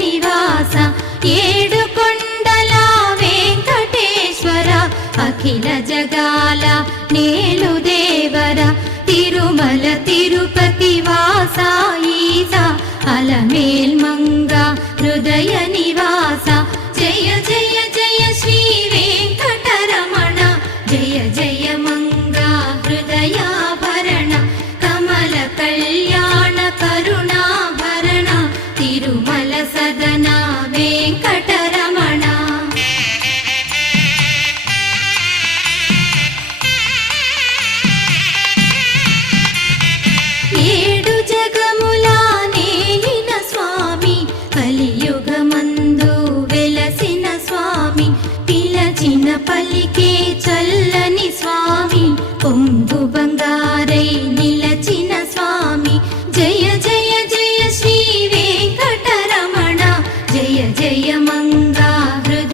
నివాస ఏడు కొండల వెంకటేశ్వర అఖిల జగాల నేలు దేవర తిరుమల తిరుపతి వాస ఈస అలమేల్ మంగ హృదయ నివాస జయ జయ జయ శ్రీ వెంకటరమణ జయ జయ మంగ హృదయాభరణ కమల కళ్యాణ కరుణాభరణ తిరుమల సదన వెంకటరమణ ఏడు జగముల నేలిన స్వామి కలియుగమందు వెలసిన స్వామి పిలచిన పలికే చల్లని స్వామి పొంగు బంగారై నిలచిన